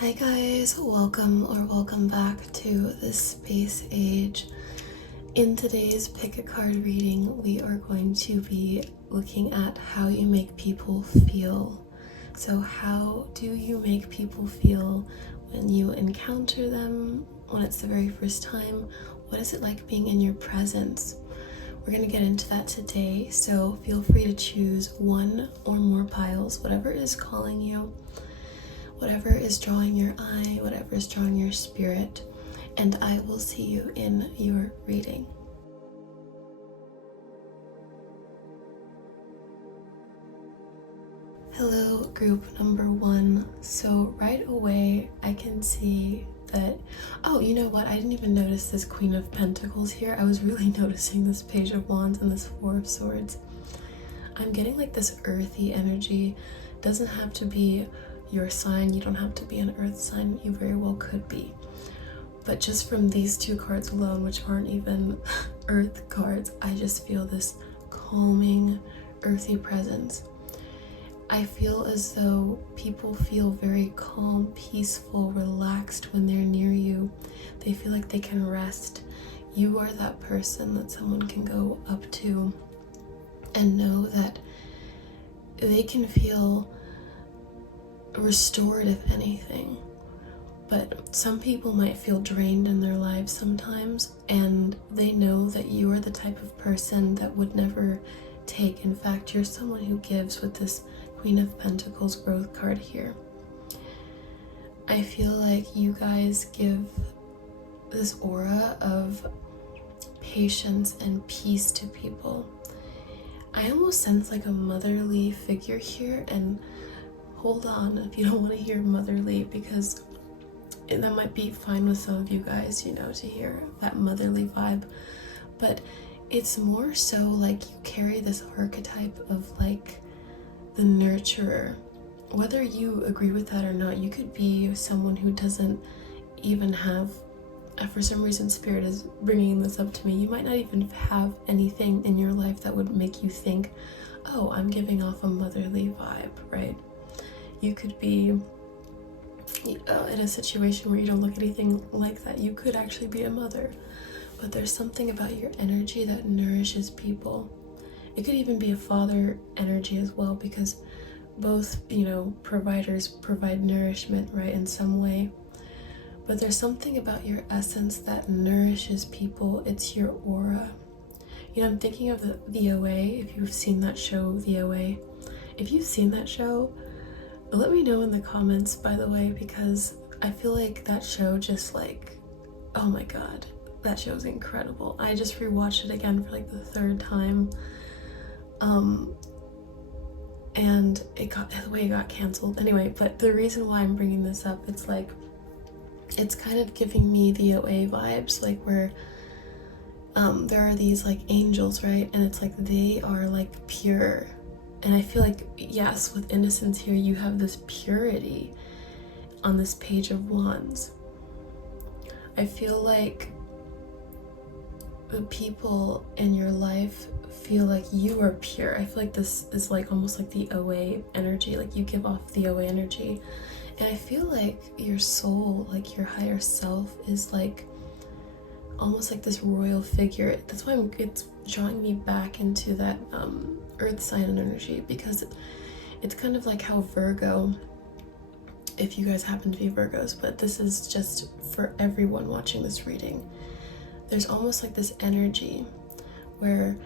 Hi guys, welcome back to the Space Age. In today's pick a card reading, we are going to be looking at how you make people feel. So how do you make people feel when you encounter them, when it's the very first time? What is it like being in your presence? We're going to get into that today, so feel free to choose one or more piles, whatever is calling you, whatever is drawing your eye, whatever is drawing your spirit, and I will see you in your reading. Hello, group number one. So right away, I can see that, oh, you know what? I didn't even notice this Queen of Pentacles here. I was really noticing this Page of Wands and this Four of Swords. I'm getting like this earthy energy. Doesn't have to be your sign. You don't have to be an earth sign. You very well could be. But just from these two cards alone, which aren't even earth cards, I just feel this calming, earthy presence. I feel as though people feel very calm, peaceful, relaxed when they're near you. They feel like they can rest. You are that person that someone can go up to and know that they can feel restored, if anything. But some people might feel drained in their lives sometimes, and they know that you are the type of person that would never take. In fact, you're someone who gives with this Queen of Pentacles growth card here. I feel like you guys give this aura of patience and peace to people. I almost sense like a motherly figure here, and hold on if you don't want to hear motherly, because that might be fine with some of you guys, you know, to hear that motherly vibe. But it's more so like you carry this archetype of like the nurturer. Whether you agree with that or not, you could be someone who doesn't even have, for some reason Spirit is bringing this up to me, you might not even have anything in your life that would make you think, oh, I'm giving off a motherly vibe, right? You could be in a situation where you don't look anything like that. You could actually be a mother, but there's something about your energy that nourishes people. It could even be a father energy as well, because both, you know, providers provide nourishment, right, in some way. But there's something about your essence that nourishes people. It's your aura. You know, I'm thinking of the OA, if you've seen that show, the OA. If you've seen that show, let me know in the comments, by the way, because I feel like that show just like, oh my god, that show is incredible. I just rewatched it again for like the third time. And the way it got canceled. Anyway, but the reason why I'm bringing this up, it's like, it's kind of giving me the OA vibes, like where there are these like angels, right? And it's like they are like pure. And I feel like, yes, with innocence here, you have this purity on this Page of Wands. I feel like the people in your life feel like you are pure. I feel like this is like almost like the OA energy, like you give off the OA energy. And I feel like your soul, like your higher self, is like almost like this royal figure. That's why it's drawing me back into that earth sign energy, because it's kind of like how Virgo, if you guys happen to be Virgos, but this is just for everyone watching this reading, there's almost like this energy where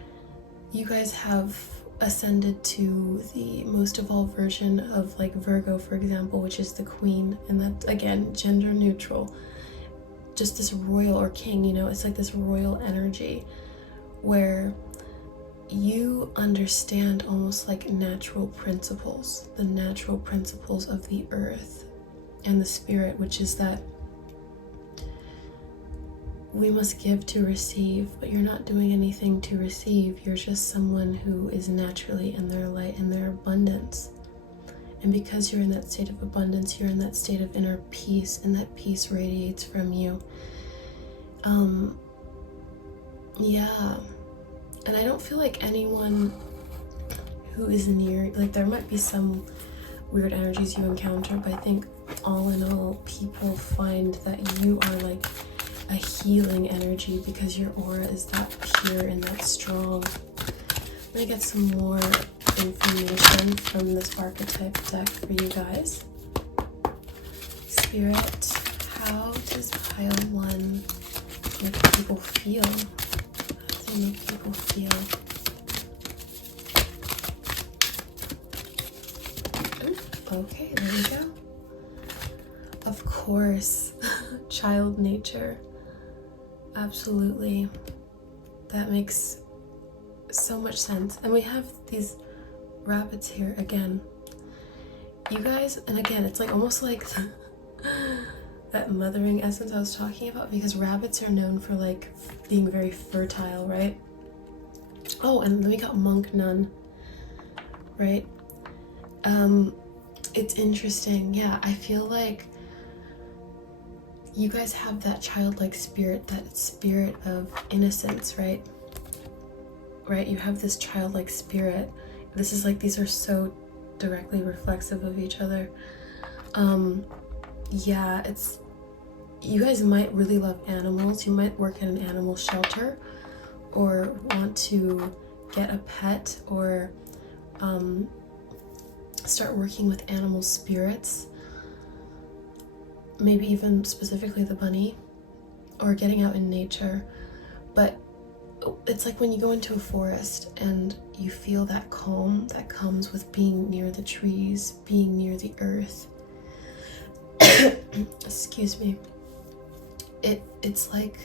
you guys have ascended to the most evolved version of like Virgo, for example, which is the queen, and that, again, gender neutral, just this royal or king, you know, it's like this royal energy where you understand almost like natural principles, the natural principles of the earth and the spirit, which is that we must give to receive, but you're not doing anything to receive. You're just someone who is naturally in their light and their abundance. And because you're in that state of abundance, you're in that state of inner peace, and that peace radiates from you. Yeah. And I don't feel like anyone who is near, like there might be some weird energies you encounter, but I think all in all, people find that you are like a healing energy because your aura is that pure and that strong. I'm gonna get some more information from this archetype deck for you guys. Spirit, how does pile 1 make people feel? How does it make people feel? Okay, there we go. Of course, child nature. Absolutely. That makes so much sense. And we have these rabbits here again. You guys, and again, it's like almost like that mothering essence I was talking about, because rabbits are known for like being very fertile, right? Oh, and then we got monk nun, right? It's interesting. Yeah, I feel like you guys have that childlike spirit, that spirit of innocence, right? Right, you have this childlike spirit. This is like, these are so directly reflexive of each other. Yeah, it's, you guys might really love animals. You might work at an animal shelter or want to get a pet, or start working with animal spirits, maybe even specifically the bunny, or getting out in nature. But it's like when you go into a forest and you feel that calm that comes with being near the trees, being near the earth. Excuse me. It's like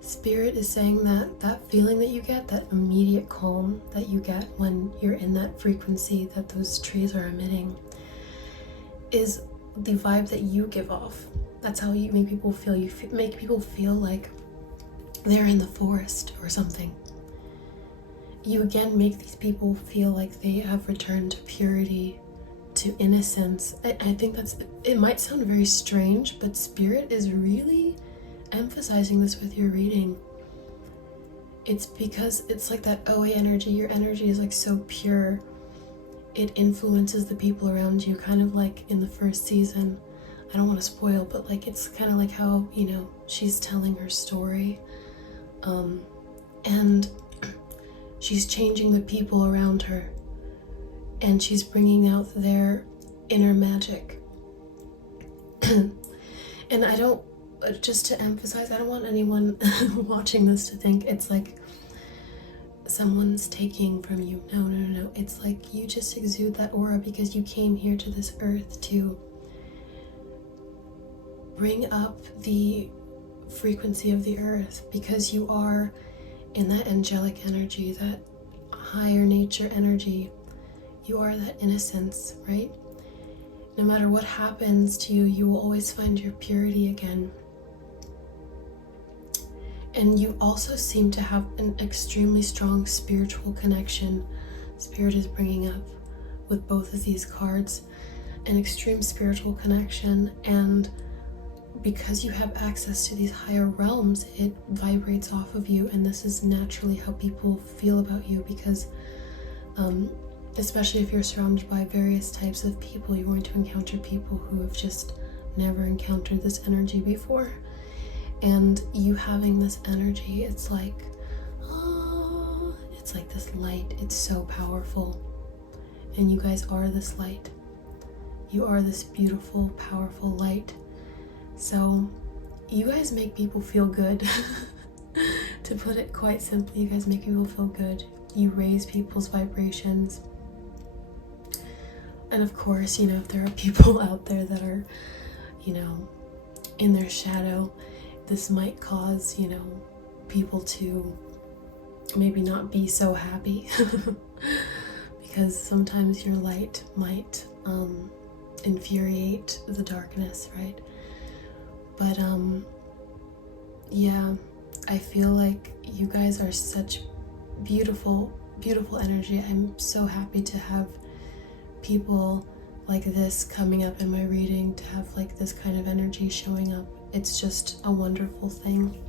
Spirit is saying that that feeling that you get, that immediate calm that you get when you're in that frequency that those trees are emitting, is the vibe that you give off. That's how you make people feel. You make people feel like they're in the forest or something. You again make these people feel like they have returned to purity, to innocence. I think that's, it might sound very strange, but Spirit is really emphasizing this with your reading. It's because it's like that OA energy. Your energy is like so pure. It influences the people around you, kind of like in the first season. I don't want to spoil, but like it's kind of like how, you know, she's telling her story. And she's changing the people around her, and she's bringing out their inner magic. And I don't, just to emphasize, I don't want anyone watching this to think it's like someone's taking from you. No. It's like you just exude that aura because you came here to this earth to bring up the frequency of the earth, because you are in that angelic energy, that higher nature energy. You are that innocence, right? No matter what happens to you, you will always find your purity again. And you also seem to have an extremely strong spiritual connection. Spirit is bringing up with both of these cards an extreme spiritual connection, and because you have access to these higher realms, it vibrates off of you, and this is naturally how people feel about you, because especially if you're surrounded by various types of people, you're going to encounter people who have just never encountered this energy before. And you having this energy, it's like, oh, it's like this light. It's so powerful. And you guys are this light. You are this beautiful, powerful light. So you guys make people feel good. To put it quite simply, you guys make people feel good. You raise people's vibrations. And of course, you know, if there are people out there that are, you know, in their shadow, this might cause, you know, people to maybe not be so happy. Because sometimes your light might infuriate the darkness, right? But yeah, I feel like you guys are such beautiful, beautiful energy. I'm so happy to have people like this coming up in my reading, to have like this kind of energy showing up. It's just a wonderful thing.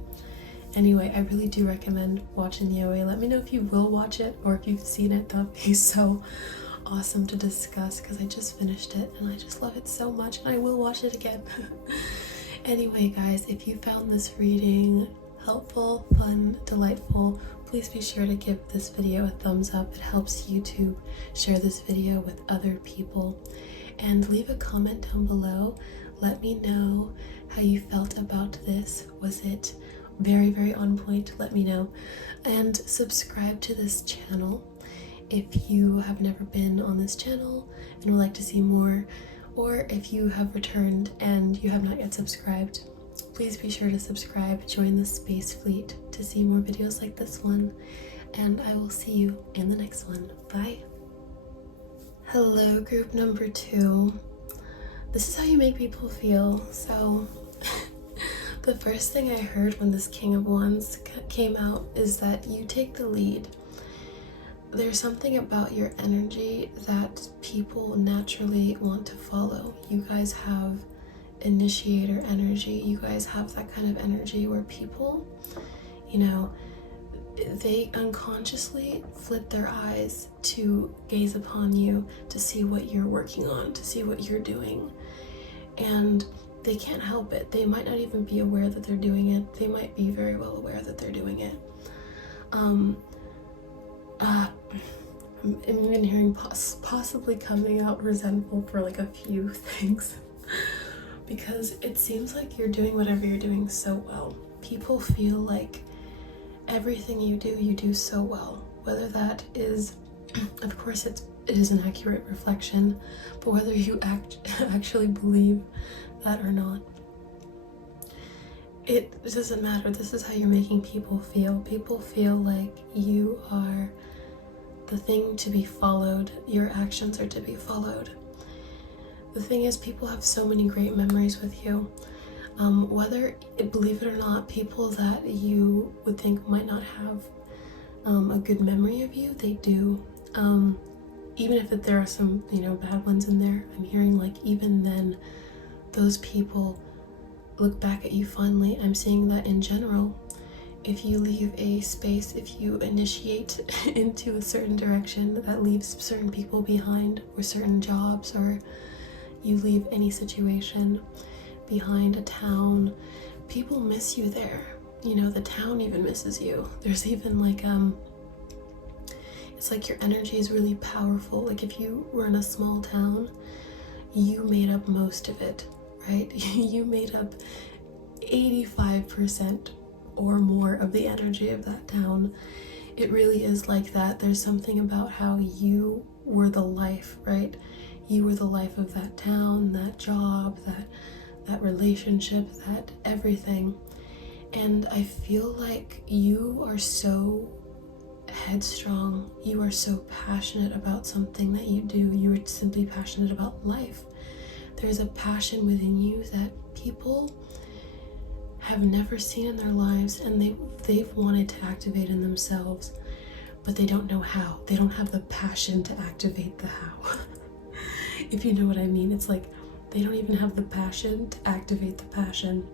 Anyway, I really do recommend watching the OA. Let me know if you will watch it or if you've seen it. That would be so awesome to discuss because I just finished it and I just love it so much, and I will watch it again. Anyway, guys, if you found this reading helpful, fun, delightful, please be sure to give this video a thumbs up. It helps YouTube share this video with other people. And leave a comment down below. Let me know how you felt about this. Was it very, very on point? Let me know. And subscribe to this channel if you have never been on this channel and would like to see more, or if you have returned and you have not yet subscribed. Please be sure to subscribe, join the Space Fleet to see more videos like this one, and I will see you in the next one. Bye. Hello, group number 2. This is how you make people feel. So, the first thing I heard when this King of Wands came out is that you take the lead. There's something about your energy that people naturally want to follow. You guys have initiator energy. You guys have that kind of energy where people, you know, they unconsciously flip their eyes to gaze upon you, to see what you're working on, to see what you're doing. And they can't help it. They might not even be aware that they're doing it. They might be very well aware that they're doing it. I'm even hearing possibly coming out resentful for like a few things. Because it seems like you're doing whatever you're doing so well. People feel like everything you do so well. Whether that is, of course it is an accurate reflection, but whether you actually believe that or not, it doesn't matter. This is how you're making people feel. People feel like you are the thing to be followed. Your actions are to be followed. The thing is, people have so many great memories with you. Whether, believe it or not, people that you would think might not have a good memory of you, they do. Even if there are some, bad ones in there, I'm hearing like even then, those people look back at you fondly. I'm seeing that in general. If you leave a space, if you initiate into a certain direction that leaves certain people behind, or certain jobs, or you leave any situation behind, a town, people miss you there. The town even misses you. There's even like, it's like your energy is really powerful. Like if you were in a small town, you made up most of it, right? You made up 85% or more of the energy of that town. It really is like that. There's something about how you were the life, right? You were the life of that town, that job, that relationship, that everything. And I feel like you are so headstrong. You are so passionate about something that you do. You are simply passionate about life. There's a passion within you that people have never seen in their lives, and they've wanted to activate in themselves, but they don't know how. They don't have the passion to activate the how. If you know what I mean. It's like they don't even have the passion to activate the passion.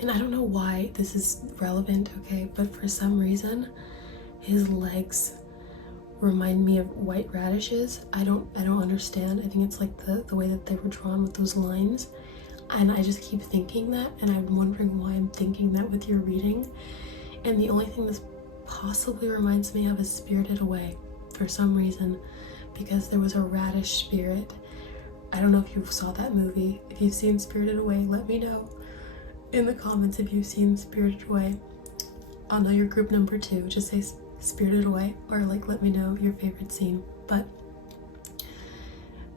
And I don't know why this is relevant, okay, but for some reason his legs remind me of white radishes. I don't understand. I think it's like the way that they were drawn with those lines, and I just keep thinking that, and I'm wondering why I'm thinking that with your reading. And the only thing this possibly reminds me of is Spirited Away for some reason, because there was a radish spirit. I don't know if you saw that movie. If you've seen Spirited Away, let me know in the comments if you've seen Spirited Away. I'll know your group number 2. Just say Spirited Away, or like let me know your favorite scene. But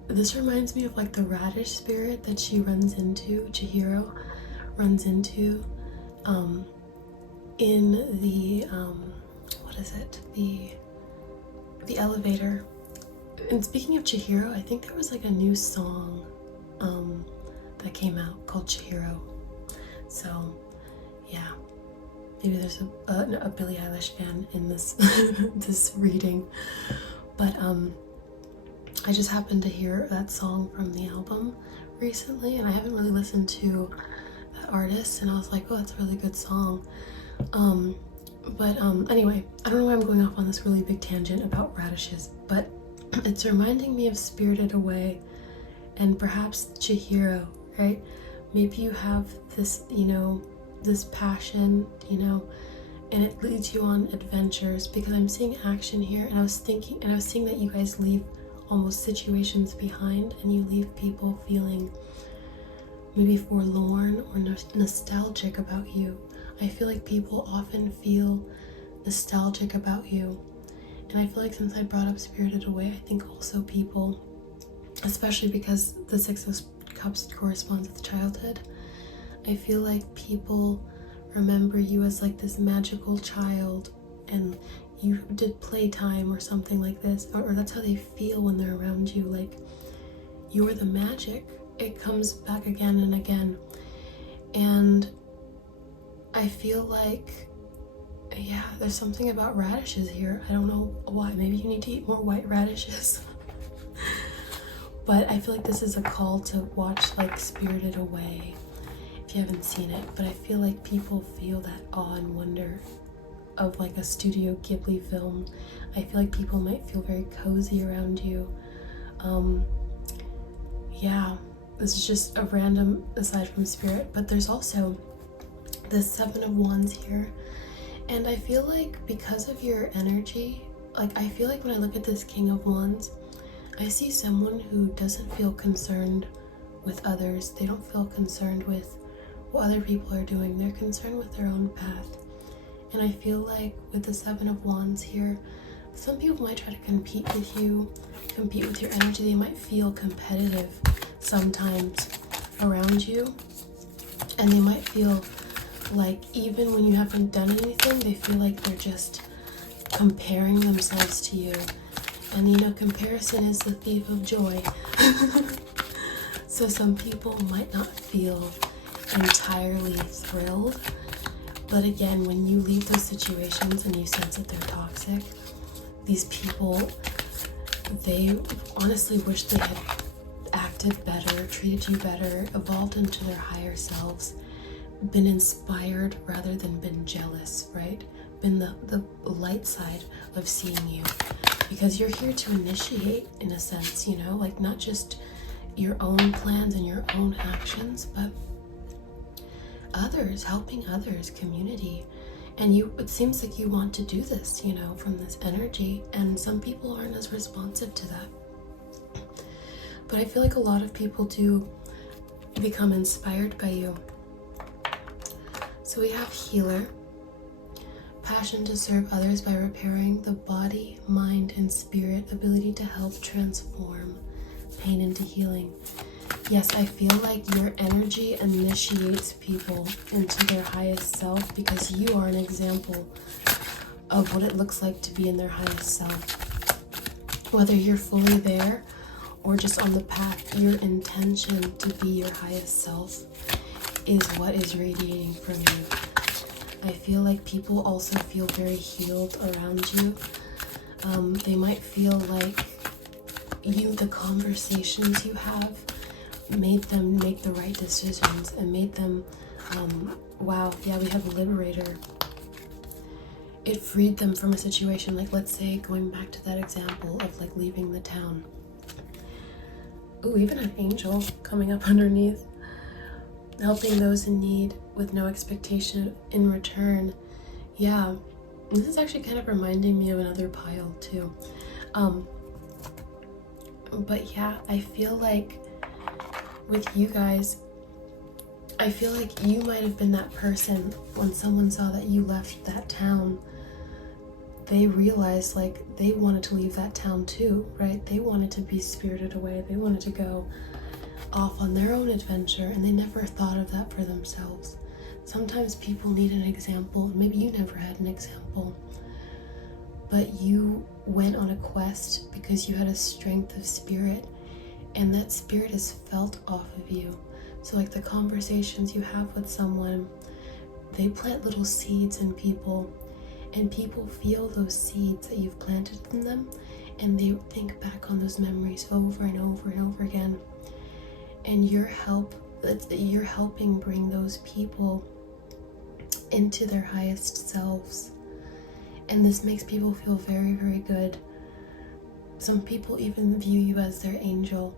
this reminds me of like the radish spirit that she runs into, Chihiro runs into in the what is it? The elevator. And speaking of Chihiro, I think there was like a new song that came out called Chihiro. So yeah, maybe there's a Billie Eilish fan in this this reading. But I just happened to hear that song from the album recently, and I haven't really listened to that artist, and I was like, oh, that's a really good song. But anyway, I don't know why I'm going off on this really big tangent about radishes, but It's reminding me of Spirited Away and perhaps Chihiro, right? Maybe you have this, this passion, and it leads you on adventures, because I'm seeing action here, and I was seeing that you guys leave almost situations behind, and you leave people feeling maybe forlorn or nostalgic about you. I feel like people often feel nostalgic about you. And I feel like since I brought up Spirited Away, I think also people, especially because the Six of Cups corresponds with childhood, I feel like people remember you as like this magical child, and you did playtime or something like this, or that's how they feel when they're around you, like you're the magic. It comes back again and again. And I feel like, yeah, there's something about radishes here. I don't know why. Maybe you need to eat more white radishes. But I feel like this is a call to watch like Spirited Away if you haven't seen it. But I feel like people feel that awe and wonder of like a Studio Ghibli film. I feel like people might feel very cozy around you. Yeah, this is just a random aside from spirit, but there's also the Seven of Wands here. And I feel like because of your energy, like I feel like when I look at this King of Wands, I see someone who doesn't feel concerned with others. They don't feel concerned with what other people are doing. They're concerned with their own path. And I feel like with the Seven of Wands here, some people might try to compete with you, compete with your energy. They might feel competitive sometimes around you. And they might feel like even when you haven't done anything, they feel like they're just comparing themselves to you. And comparison is the thief of joy. So some people might not feel entirely thrilled. But again, when you leave those situations and you sense that they're toxic, these people, they honestly wish they had acted better, treated you better, evolved into their higher selves, been inspired rather than been jealous, right? Been the light side of seeing you. Because you're here to initiate, in a sense, like not just your own plans and your own actions, but others, helping others, community. And it seems like you want to do this, from this energy, and some people aren't as responsive to that. But I feel like a lot of people do become inspired by you. So we have healer, passion to serve others by repairing the body, mind, and spirit, ability to help transform pain into healing. Yes, I feel like your energy initiates people into their highest self, because you are an example of what it looks like to be in their highest self. Whether you're fully there or just on the path, your intention to be your highest self is what is radiating from you. I feel like people also feel very healed around you. They might feel like the conversations you have made them make the right decisions and made them, wow, yeah, we have a liberator. It freed them from a situation, like let's say, going back to that example of like leaving the town. Ooh, even an angel coming up underneath. Helping those in need with no expectation in return. Yeah, this is actually kind of reminding me of another pile too. But yeah, I feel like with you guys, I feel like you might have been that person when someone saw that you left that town. They realized like they wanted to leave that town too, right? They wanted to be spirited away. They wanted to go off on their own adventure, and they never thought of that for themselves. Sometimes people need an example. Maybe you never had an example, but you went on a quest because you had a strength of spirit, and that spirit is felt off of you. So like the conversations you have with someone, they plant little seeds in people, and people feel those seeds that you've planted in them, and they think back on those memories over and over and over again. And you're helping bring those people into their highest selves. And this makes people feel very, very good. some people even view you as their angel,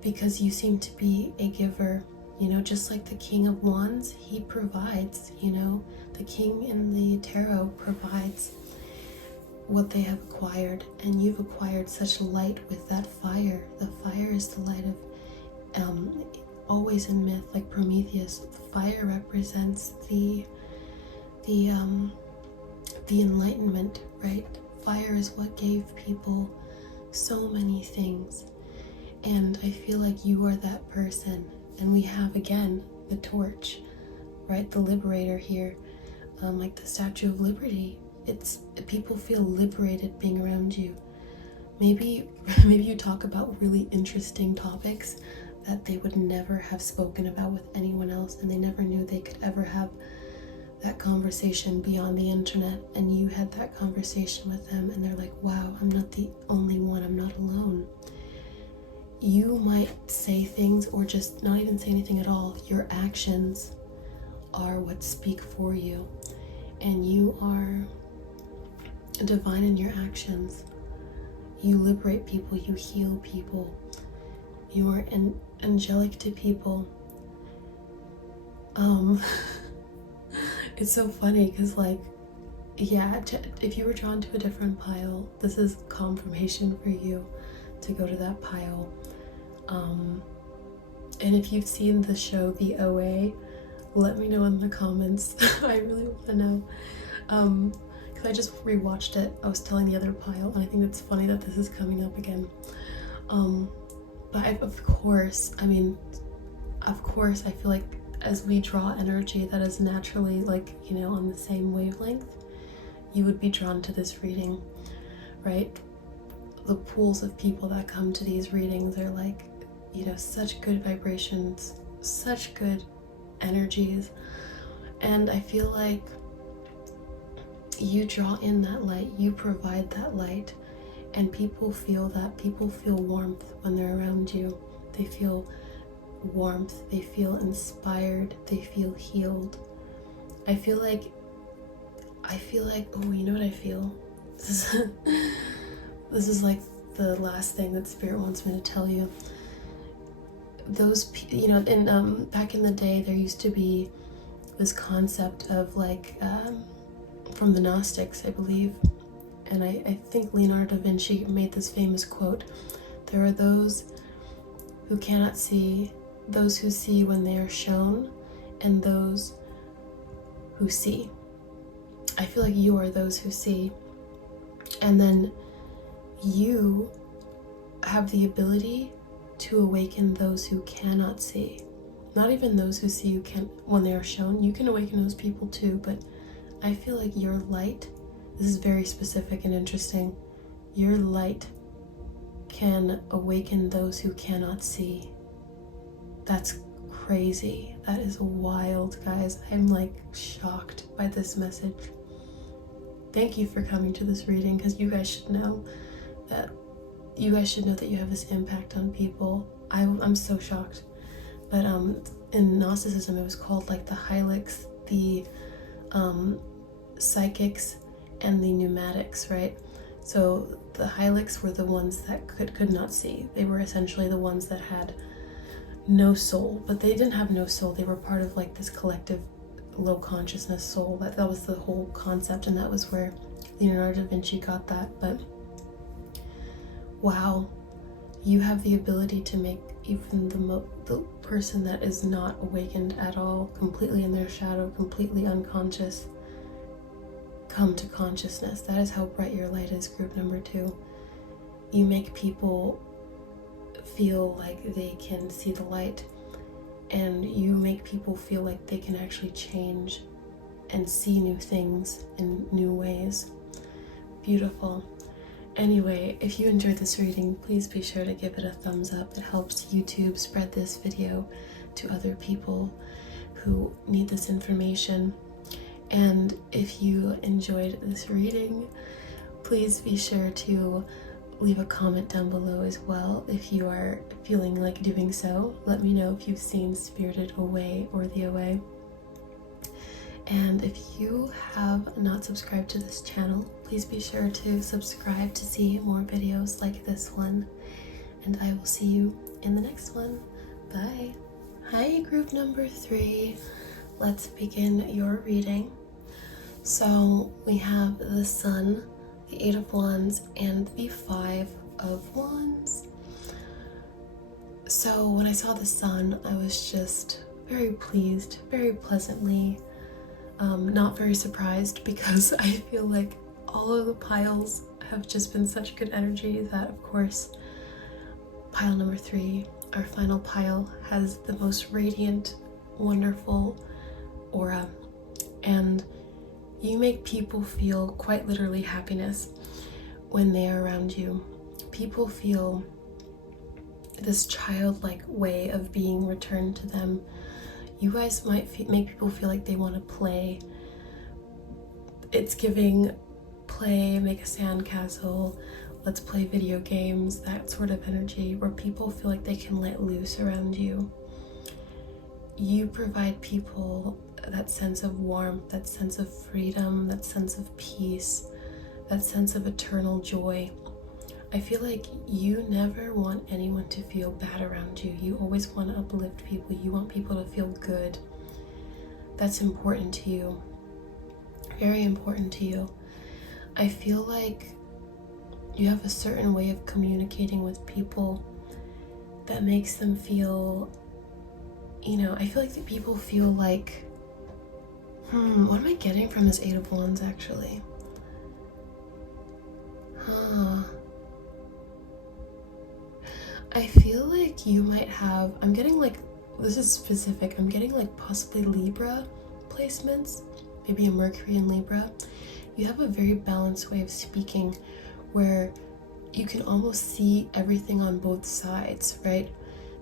because you seem to be a giver. You know, just like the King of Wands, he provides. You know, the King in the Tarot provides what they have acquired, and you've acquired such light with that fire. The fire is the light of, always in myth, like Prometheus, fire represents the enlightenment, right? Fire is what gave people so many things, and I feel like you are that person. And we have, again, the torch, right? The liberator here, like the Statue of Liberty. It's, people feel liberated being around you. Maybe you talk about really interesting topics that they would never have spoken about with anyone else, and they never knew they could ever have that conversation beyond the internet, and you had that conversation with them, and they're like, wow, I'm not the only one, I'm not alone. You might say things or just not even say anything at all. Your actions are what speak for you, and you are divine in your actions. You liberate people, you heal people, you are angelic to people. It's so funny because, like, yeah, if you were drawn to a different pile, this is confirmation for you to go to that pile. And if you've seen the show The OA, let me know in the comments. I really want to know, because I just rewatched it. I was telling the other pile, and I think it's funny that this is coming up again. But of course, I feel like as we draw energy that is naturally, like, you know, on the same wavelength, you would be drawn to this reading, right? The pools of people that come to these readings are like, you know, such good vibrations, such good energies, and I feel like you draw in that light, you provide that light, and people feel that. People feel warmth when they're around you. They feel warmth, they feel inspired, they feel healed. I feel like, oh, you know what I feel? This is like the last thing that Spirit wants me to tell you. Those, you know, in back in the day, there used to be this concept of, like, from the Gnostics, I believe, and I think Leonardo da Vinci made this famous quote: there are those who cannot see, those who see when they are shown, and those who see. I feel like you are those who see, and then you have the ability to awaken those who cannot see. Not even those who see you can when they are shown. You can awaken those people too, but I feel like your light, this is very specific and interesting, your light can awaken those who cannot see. That's crazy. That is wild, guys. I'm like shocked by this message. Thank you for coming to this reading, because you guys should know that you have this impact on people. I'm so shocked. But in Gnosticism, it was called, like, the Hylics, the psychics, and the pneumatics, right? So the Hylics were the ones that could not see. They were essentially the ones that had no soul, but they didn't have no soul. They were part of, like, this collective low consciousness soul. That was the whole concept, and that was where Leonardo da Vinci got that. But wow, you have the ability to make even the person that is not awakened at all, completely in their shadow, completely unconscious, come to consciousness. That is how bright your light is, group number 2. You make people feel like they can see the light, and you make people feel like they can actually change and see new things in new ways. Beautiful. Anyway, if you enjoyed this reading, please be sure to give it a thumbs up. It helps YouTube spread this video to other people who need this information. And if you enjoyed this reading, please be sure to leave a comment down below as well if you are feeling like doing so. Let me know if you've seen Spirited Away or The OA. And if you have not subscribed to this channel, please please be sure to subscribe to see more videos like this one. And I will see you in the next one. Bye. Hi, group number 3. Let's begin your reading. So we have the Sun, the 8 of Wands, and the 5 of Wands. So when I saw the Sun, I was just very pleased, very pleasantly, not very surprised, because I feel like all of the piles have just been such good energy that, of course, pile number 3, our final pile, has the most radiant, wonderful aura, and you make people feel quite literally happiness when they are around you. People feel this childlike way of being returned to them. You guys might make people feel like they want to play. It's giving play, make a sandcastle, let's play video games, that sort of energy where people feel like they can let loose around you. You provide people that sense of warmth, that sense of freedom, that sense of peace, that sense of eternal joy. I feel like you never want anyone to feel bad around you. You always want to uplift people. You want people to feel good. That's important to you. Very important to you. I feel like you have a certain way of communicating with people that makes them feel, I feel like that people feel like, what am I getting from this 8 of Wands actually? I feel like you might have, I'm getting like, this is specific, I'm getting like possibly Libra placements, maybe a Mercury in Libra. You have a very balanced way of speaking where you can almost see everything on both sides, right?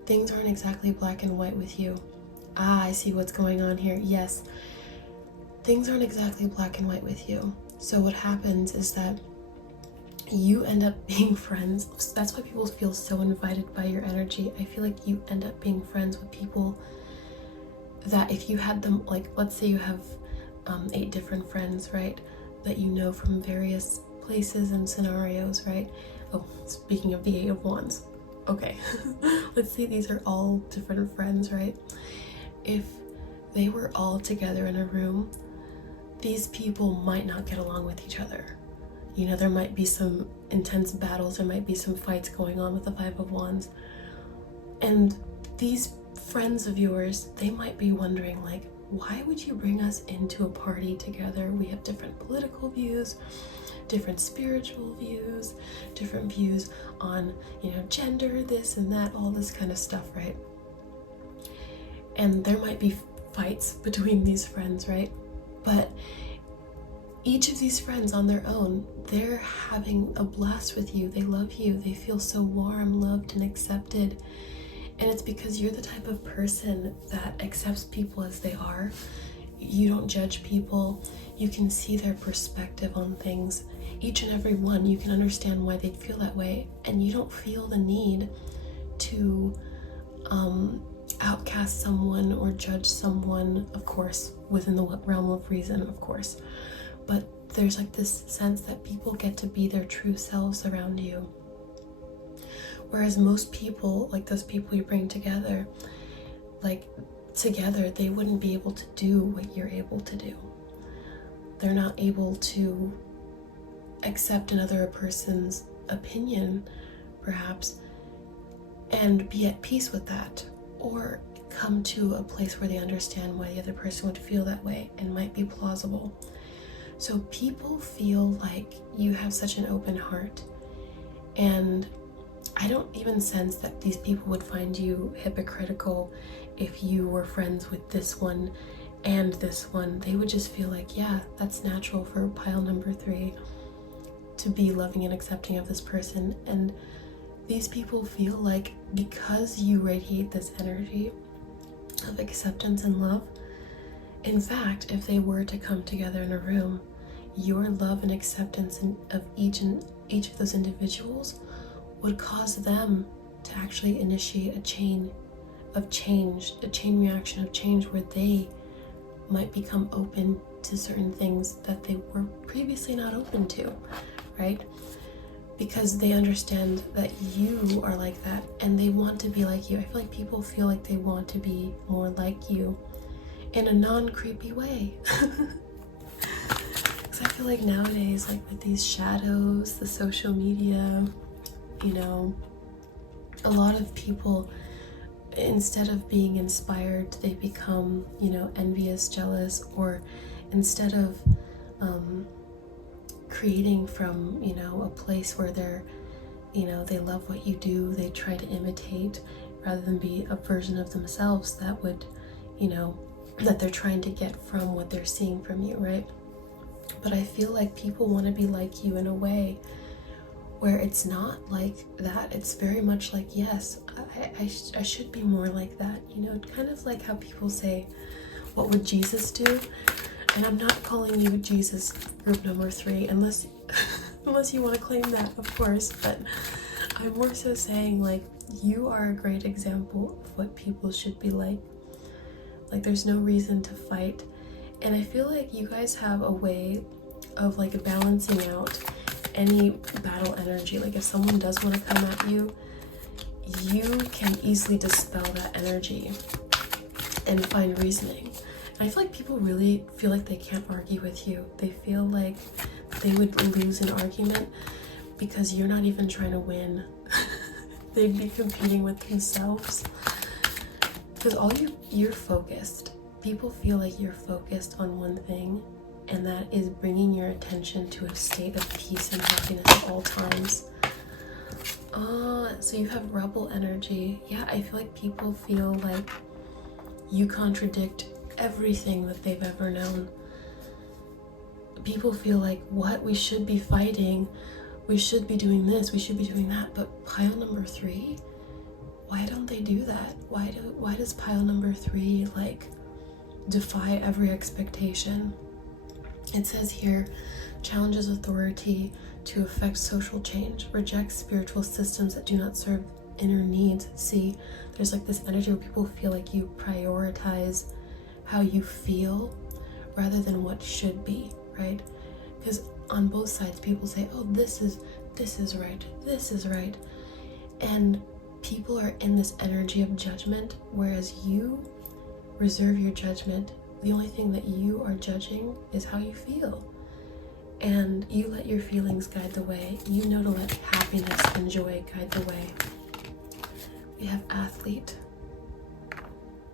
Things aren't exactly black and white with you. I see what's going on here. Yes, things aren't exactly black and white with you. So what happens is that you end up being friends. That's why people feel so invited by your energy. I feel like you end up being friends with people that if you had them, like, let's say you have 8 different friends, right? That you know from various places and scenarios, right? Oh, speaking of the 8 of Wands. Okay, let's say these are all different friends, right? If they were all together in a room, these people might not get along with each other. There might be some intense battles, there might be some fights going on with the 5 of Wands. And these friends of yours, they might be wondering, like, why would you bring us into a party together? We have different political views, different spiritual views, different views on, gender, this and that, all this kind of stuff, right? And there might be fights between these friends, right? But each of these friends on their own, they're having a blast with you. They love you. They feel so warm, loved, and accepted. And it's because you're the type of person that accepts people as they are. You don't judge people. You can see their perspective on things. Each and every one, you can understand why they feel that way. And you don't feel the need to outcast someone or judge someone, of course, within the realm of reason, of course. But there's like this sense that people get to be their true selves around you. Whereas most people, like those people you bring together, they wouldn't be able to do what you're able to do. They're not able to accept another person's opinion, perhaps, and be at peace with that, or come to a place where they understand why the other person would feel that way and might be plausible. So people feel like you have such an open heart, and I don't even sense that these people would find you hypocritical if you were friends with this one and this one. They would just feel like, yeah, that's natural for pile number 3 to be loving and accepting of this person. And these people feel like because you radiate this energy of acceptance and love, in fact, if they were to come together in a room, your love and acceptance of each of those individuals would cause them to actually initiate a chain reaction of change where they might become open to certain things that they were previously not open to, right? Because they understand that you are like that and they want to be like you. I feel like people feel like they want to be more like you in a non-creepy way. Because I feel like nowadays, like with these shadows, the social media, you know, a lot of people, instead of being inspired, they become, you know, envious, jealous, or instead of creating from, you know, a place where they're, you know, they love what you do, they try to imitate rather than be a version of themselves that would, you know, that they're trying to get from what they're seeing from you, right? But I feel like people want to be like you in a way where it's not like that. It's very much like, yes, I should be more like that, you know, kind of like how people say, what would Jesus do? And I'm not calling you Jesus group number 3, unless you want to claim that, of course, but I'm more so saying, like, you are a great example of what people should be like. Like, there's no reason to fight. And I feel like you guys have a way of, like, balancing out any battle energy. Like, if someone does want to come at you, you can easily dispel that energy and find reasoning. And I feel like people really feel like they can't argue with you. They feel like they would lose an argument because you're not even trying to win. They'd be competing with themselves. Because you're focused. People feel like you're focused on one thing, and that is bringing your attention to a state of peace and happiness at all times. So you have rebel energy. Yeah, I feel like people feel like you contradict everything that they've ever known. People feel like, what? We should be fighting. We should be doing this. We should be doing that. But pile number 3? Why don't they do that? Why does pile number 3, like, defy every expectation? It says here, challenges authority to affect social change, rejects spiritual systems that do not serve inner needs. See, there's like this energy where people feel like you prioritize how you feel rather than what should be, right? Because on both sides, people say, oh, this is right, this is right. And people are in this energy of judgment, whereas you reserve your judgment. The only thing that you are judging is how you feel. And you let your feelings guide the way. You know to let happiness and joy guide the way. We have athlete.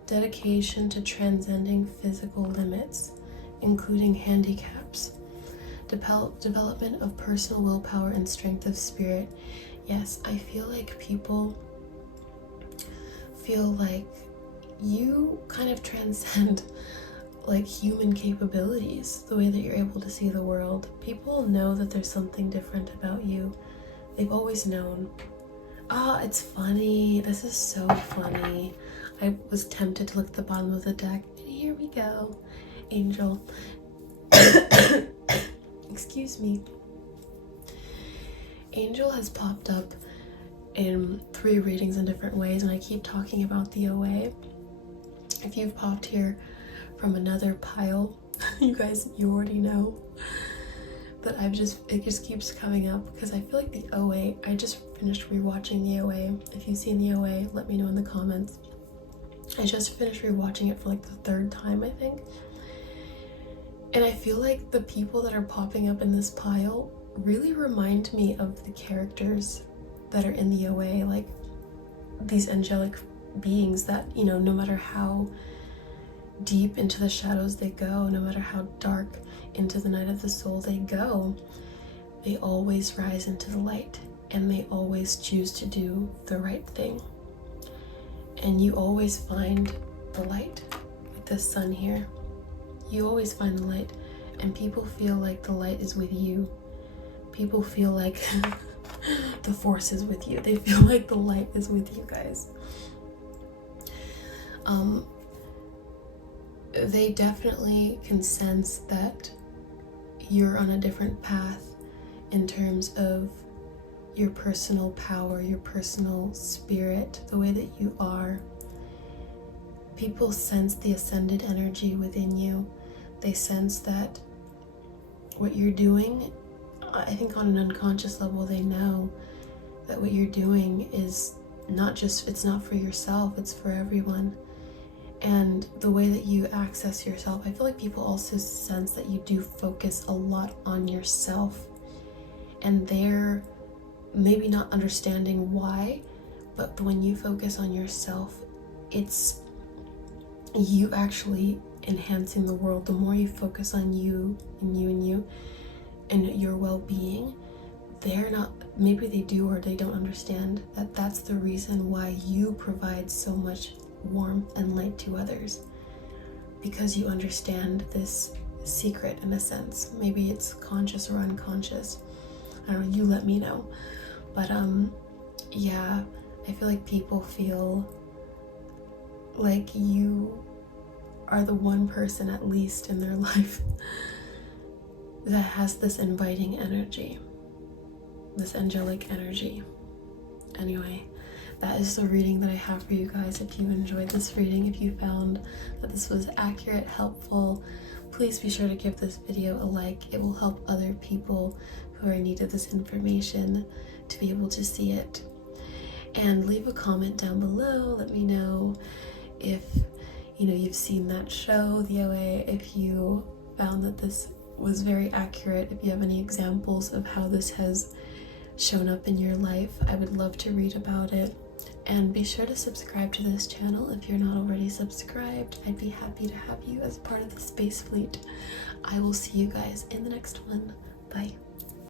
Dedication to transcending physical limits, including handicaps. Development of personal willpower and strength of spirit. Yes, I feel like people feel like you kind of transcend like human capabilities, the way that you're able to see the world. People know that there's something different about you. They've always known. It's funny. This is so funny. I was tempted to look at the bottom of the deck, and here we go. Angel. Excuse me. Angel has popped up in 3 readings in different ways, and I keep talking about the OA. If you've popped here from another pile, you already know. But it just keeps coming up because I feel like the OA, I just finished rewatching the OA. If you've seen the OA, let me know in the comments. I just finished rewatching it for like the 3rd time, I think. And I feel like the people that are popping up in this pile really remind me of the characters that are in the OA, like these angelic beings that, you know, no matter how deep into the shadows they go, no matter how dark into the night of the soul they go, they always rise into the light, and they always choose to do the right thing. And you always find the light with the sun here. You always find the light, and people feel like the light is with you. People feel like the force is with you. They feel like the light is with you guys. They definitely can sense that you're on a different path in terms of your personal power, your personal spirit, the way that you are. People sense the ascended energy within you. They sense that what you're doing, I think on an unconscious level, they know that what you're doing is not just, it's not for yourself, it's for everyone. And the way that you access yourself, I feel like people also sense that you do focus a lot on yourself, and they're maybe not understanding why, but when you focus on yourself, it's you actually enhancing the world. The more you focus on you and you and you and your well-being, they're not, maybe they do or they don't understand that that's the reason why you provide so much warmth and light to others, because you understand this secret in a sense. Maybe it's conscious or unconscious, I don't know, you let me know. But yeah, I feel like people feel like you are the one person, at least in their life, that has this inviting energy, this angelic energy. Anyway, that is the reading that I have for you guys. If you enjoyed this reading, if you found that this was accurate, helpful, please be sure to give this video a like. It will help other people who are in need of this information to be able to see it. And leave a comment down below. Let me know if you've seen that show, the OA, if you found that this was very accurate, if you have any examples of how this has shown up in your life. I would love to read about it. And be sure to subscribe to this channel if you're not already subscribed. I'd be happy to have you as part of the Space Fleet. I will see you guys in the next one. Bye.